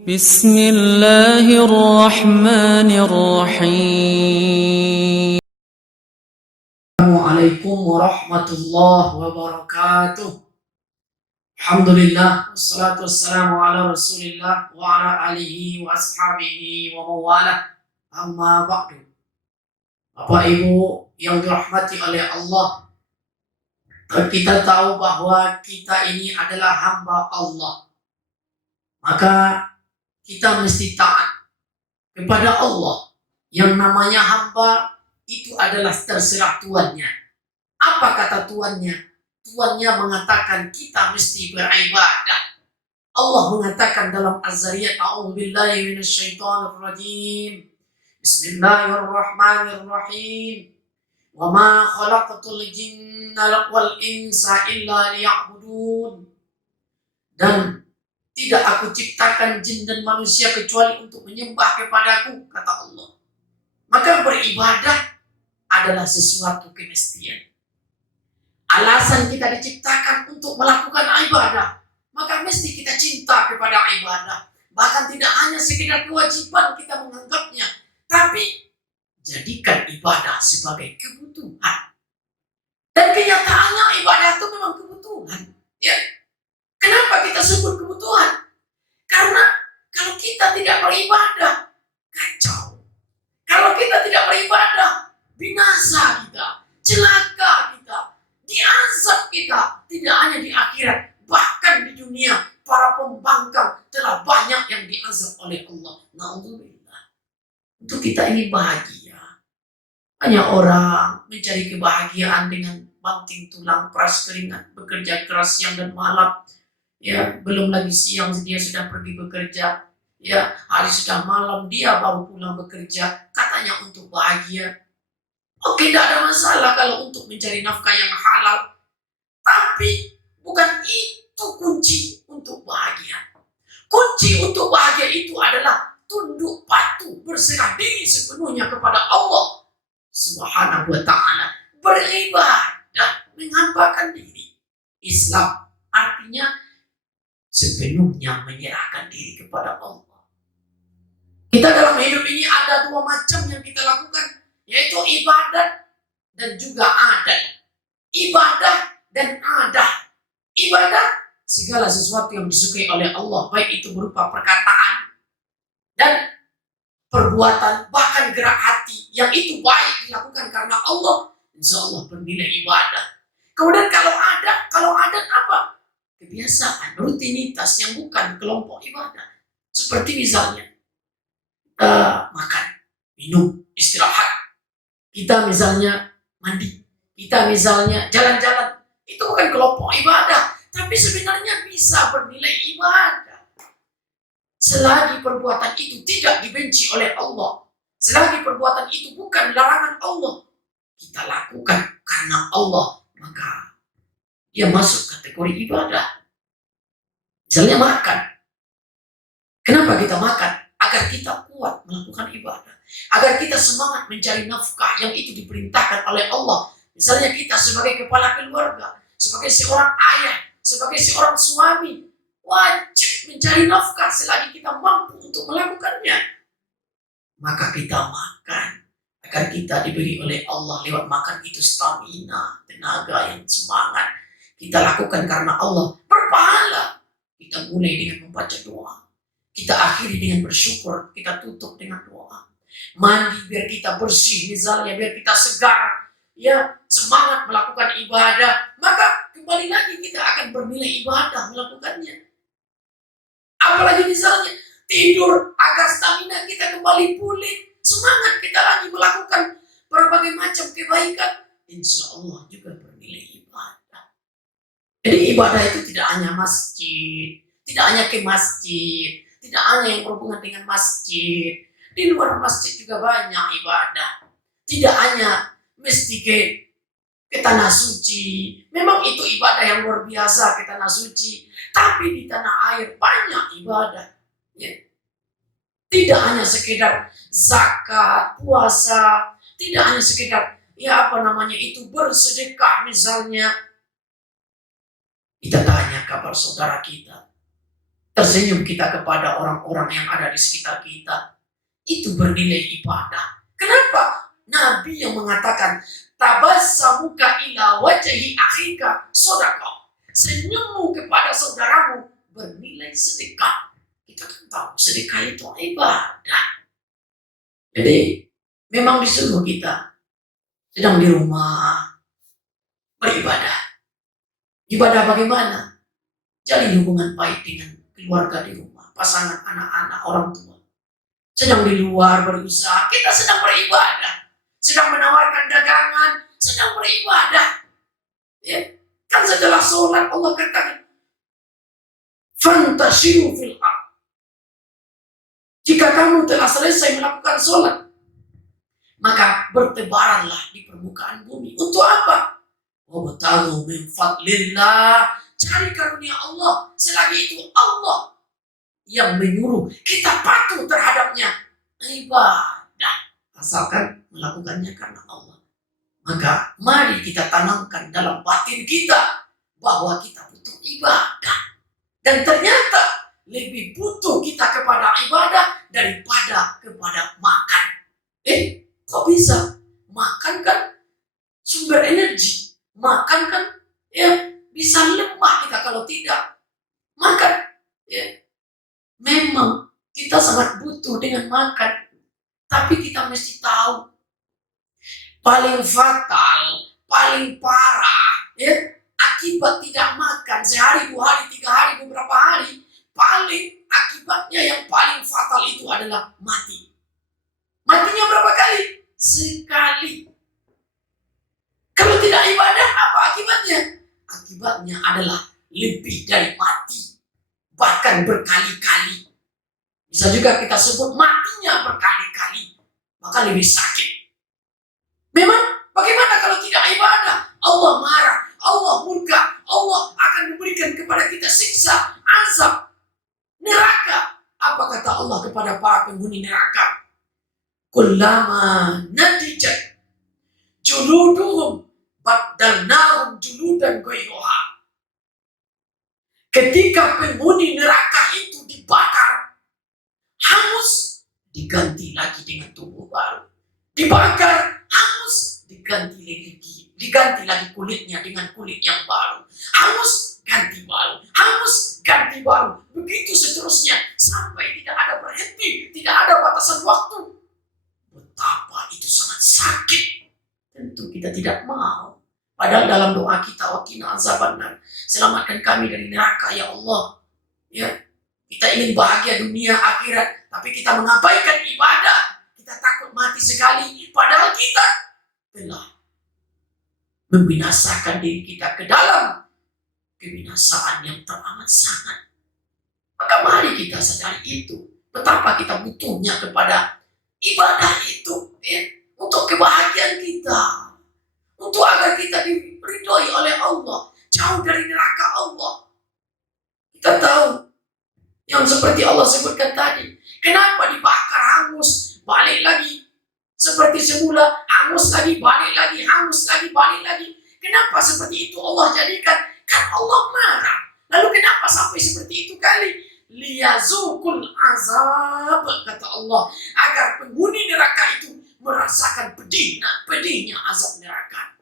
بسم الله الرحمن الرحيم. Assalamualaikum warahmatullahi wabarakatuh. Alhamdulillah, wassalatu wassalamu ala rasulillah wa ala alihi wa ashabihi wa mawalah. Amma ba'du. Bapak Ibu yang dirahmati oleh Allah, kita tahu bahwa kita ini adalah hamba Allah. Maka kita mesti taat kepada Allah. Yang namanya hamba itu adalah terserah tuannya. Apa kata tuannya? Tuannya mengatakan kita mesti beribadah. Allah mengatakan dalam Az-Zariyat, A'udzubillahi minasyaitonirrajim. Bismillahirrahmanirrahim. Wa ma khalaqatul jinna wal insa illa liya'budun. Dan tidak aku ciptakan jin dan manusia kecuali untuk menyembah kepadaku, kata Allah. Maka beribadah adalah sesuatu kemestian. Alasan kita diciptakan untuk melakukan ibadah, maka mesti kita cinta kepada ibadah. Bahkan tidak hanya sekedar kewajiban kita menganggapnya, tapi jadikan ibadah sebagai kebutuhan. Dan kenyataannya ibadah itu memang kebutuhan. Ya. Kenapa kita sebut kebutuhan? Karena kalau kita tidak beribadah, kacau. Kalau kita tidak beribadah, binasa kita, celaka kita, diazab kita. Tidak hanya di akhirat, bahkan di dunia para pembangkang telah banyak yang diazab oleh Allah. Na'udzubillah. Untuk kita ingin bahagia, banyak orang mencari kebahagiaan dengan banting tulang, peras keringat, bekerja keras siang dan malam. Ya, belum lagi siang dia sudah pergi bekerja. Ya, hari sudah malam dia baru pulang bekerja, katanya untuk bahagia. Oke, tidak ada masalah kalau untuk mencari nafkah yang halal. Tapi bukan itu kunci untuk bahagia. Kunci untuk bahagia itu adalah tunduk patuh, berserah diri sepenuhnya kepada Allah Subhanahu wa ta'ala. Beribadah, menghambakan diri. Islam artinya sepenuhnya menyerahkan diri kepada Allah. Kita dalam hidup ini ada dua macam yang kita lakukan, yaitu ibadat dan juga adat. Ibadah dan adat. Ibadah segala sesuatu yang disukai oleh Allah, baik itu berupa perkataan dan perbuatan, bahkan gerak hati yang itu baik dilakukan karena Allah, insya Allah bernilai ibadah. Kemudian kalau adat apa? Kebiasaan, rutinitas yang bukan kelompok ibadah. Seperti misalnya makan, minum, istirahat. Kita misalnya mandi. Kita misalnya jalan-jalan. Itu bukan kelompok ibadah, tapi sebenarnya bisa bernilai ibadah. Selagi perbuatan itu tidak dibenci oleh Allah, selagi perbuatan itu bukan larangan Allah, kita lakukan karena Allah, maka dia masuk kategori ibadah. Misalnya makan. Kenapa kita makan? Agar kita kuat melakukan ibadah. Agar kita semangat mencari nafkah yang itu diperintahkan oleh Allah. Misalnya kita sebagai kepala keluarga, sebagai seorang ayah, sebagai seorang suami, wajib mencari nafkah selagi kita mampu untuk melakukannya. Maka kita makan. Agar kita diberi oleh Allah lewat makan itu stamina, tenaga yang semangat. Kita lakukan karena Allah, berpahala. Kita mulai dengan membaca doa. Kita akhiri dengan bersyukur. Kita tutup dengan doa. Mandi biar kita bersih misalnya, biar kita segar. Ya, semangat melakukan ibadah. Maka kembali lagi kita akan bernilai ibadah melakukannya. Apalagi misalnya tidur agar stamina kita kembali pulih. Semangat kita lagi melakukan berbagai macam kebaikan. Insya Allah juga bernilai ibadah. Jadi ibadah itu tidak hanya masjid, tidak hanya ke masjid, tidak hanya yang berhubungan dengan masjid. Di luar masjid juga banyak ibadah. Tidak hanya mesti ke tanah suci. Memang itu ibadah yang luar biasa ke tanah suci. Tapi di tanah air banyak ibadah. Ya. Tidak hanya sekedar zakat, puasa, tidak hanya sekedar bersedekah misalnya. Kita tanya kabar saudara kita. tersenyum kita kepada orang-orang yang ada di sekitar kita, itu bernilai ibadah. Kenapa? Nabi yang mengatakan, tabassamuka ila wajhi akhika sedekah. Senyummu kepada saudaramu bernilai sedekah. Kita kan tahu sedekah itu ibadah. Jadi memang disuruh kita sedang di rumah beribadah. Ibadah bagaimana? Jalin hubungan baik dengan keluarga di rumah, pasangan, anak-anak, orang tua. Sedang di luar berusaha, kita sedang beribadah. Sedang menawarkan dagangan, sedang beribadah. Ya. Kan setelah sholat Allah katakan, fantashiru fil ardh. Jika kamu telah selesai melakukan sholat, maka bertebaranlah di permukaan bumi. Untuk apa? Wabtaghu min fadlillah. Cari karunia Allah. Selagi itu Allah yang menyuruh kita patuh terhadapnya. Ibadah. Asalkan melakukannya karena Allah. Maka mari kita tanamkan dalam batin kita bahwa kita butuh ibadah. Dan ternyata lebih butuh kita kepada ibadah daripada kepada makan. Kok bisa? Makan kan sumber energi. Makan kan bisa lemah kita kalau tidak makan. Memang kita sangat butuh dengan makan. Tapi kita mesti tahu paling fatal, paling parah akibat tidak makan sehari, 2 hari, 3 hari, beberapa hari, paling akibatnya yang paling fatal itu adalah mati. Matinya berapa kali? Sekali. Kalau tidak ibadah, apa akibatnya? Akibatnya adalah lebih dari mati, bahkan berkali-kali. Bisa juga kita sebut matinya berkali-kali, bahkan lebih sakit. Memang bagaimana kalau tidak ibadah? Allah marah, Allah murka, Allah akan memberikan kepada kita siksa, azab, neraka. Apa kata Allah kepada para penghuni neraka? Kullama nadijat juluduhum baddalnahum juludan ghayruha. Ketika penghuni neraka itu dibakar, hangus, diganti lagi dengan tubuh baru. Dibakar, hangus, diganti lagi kulitnya dengan kulit yang baru. Hangus, ganti baru. Hangus, ganti baru. Begitu seterusnya sampai tidak ada berhenti, tidak ada batasan waktu. Betapa itu sangat sakit. Tentu kita tidak mau. Padahal dalam doa kita, waqina azabannar, selamatkan kami dari neraka ya Allah. Ya, kita ingin bahagia dunia akhirat, tapi kita mengabaikan ibadah. Kita takut mati sekali, padahal kita telah membinasakan diri kita ke dalam kebinasaan yang teramat sangat. Maka mari kita sadari itu, betapa kita butuhnya kepada ibadah itu, untuk kebahagiaan kita, untuk agar kita diridhoi oleh Allah, jauh dari neraka Allah. Kita tahu yang seperti Allah sebutkan tadi, kenapa dibakar hangus, balik lagi seperti semula, hangus lagi, balik lagi, hangus lagi, balik lagi. Kenapa seperti itu Allah jadikan? Kan Allah marah. Lalu kenapa sampai seperti itu kali? Liyazukul azab, kata Allah, agar penghuni neraka itu merasakan pedihnya azab neraka.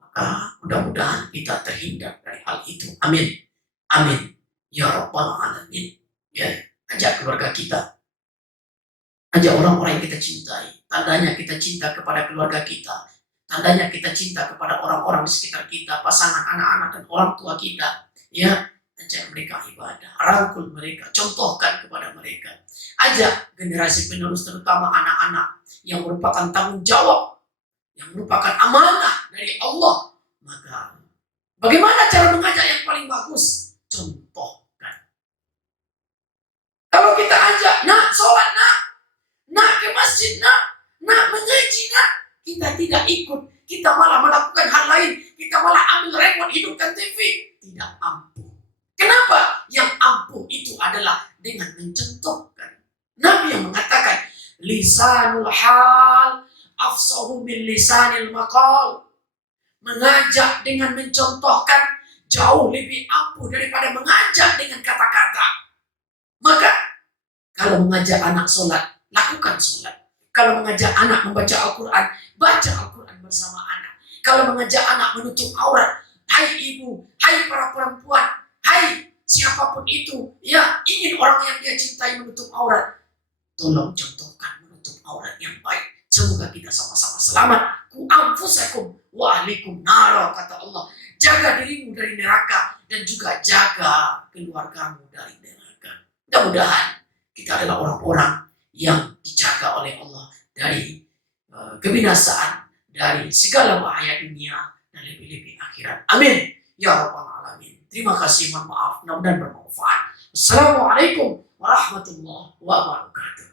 Maka mudah-mudahan kita terhindar dari hal itu. Amin. Amin. Ya Rabbal Alamin. Ya, ajak keluarga kita, ajak orang-orang yang kita cintai. Tandanya kita cinta kepada keluarga kita. Tandanya kita cinta kepada orang-orang di sekitar kita, pasangan, anak-anak, dan orang tua kita. Ya, ajak mereka ibadah, rangkul mereka, contohkan kepada mereka. Ajak generasi penerus, terutama anak-anak, yang merupakan tanggung jawab, yang merupakan amanah dari Allah. Maka, bagaimana cara mengajak yang paling bagus? Contohkan. Kalau kita ajak, nak sholat, nak ke masjid, nak mengaji, kita tidak ikut, kita malah melakukan hal lain, kita malah ambil remote, hidupkan TV, tidak ampuh. Kenapa? Yang ampuh itu adalah dengan mencontohkan. Nabi yang mengatakan, lisanul hal afsahu min lisanil maqal. Mengajak dengan mencontohkan jauh lebih ampuh daripada mengajak dengan kata-kata. Maka kalau mengajak anak sholat, lakukan sholat. Kalau mengajak anak membaca Al-Quran, baca Al-Quran bersama anak. Kalau mengajak anak menutup aurat, hai ibu, hai para perempuan, hai siapapun itu, ya ingin orang yang dia cintai menutup aurat, tolong contohkan menutup aurat yang baik. Semoga kita sama-sama selamat. Ku anfusakum wa ahlikum nara, kata Allah. Jaga dirimu dari neraka dan juga jaga keluargamu dari neraka. Mudah-mudahan kita adalah orang-orang yang dijaga oleh Allah dari kebinasaan, dari segala bahaya dunia dan lebih-lebih akhirat. Amin ya rabbal alamin. Terima kasih, mohon maaf, mudah-mudahan bermanfaat. Assalamualaikum warahmatullahi wabarakatuh.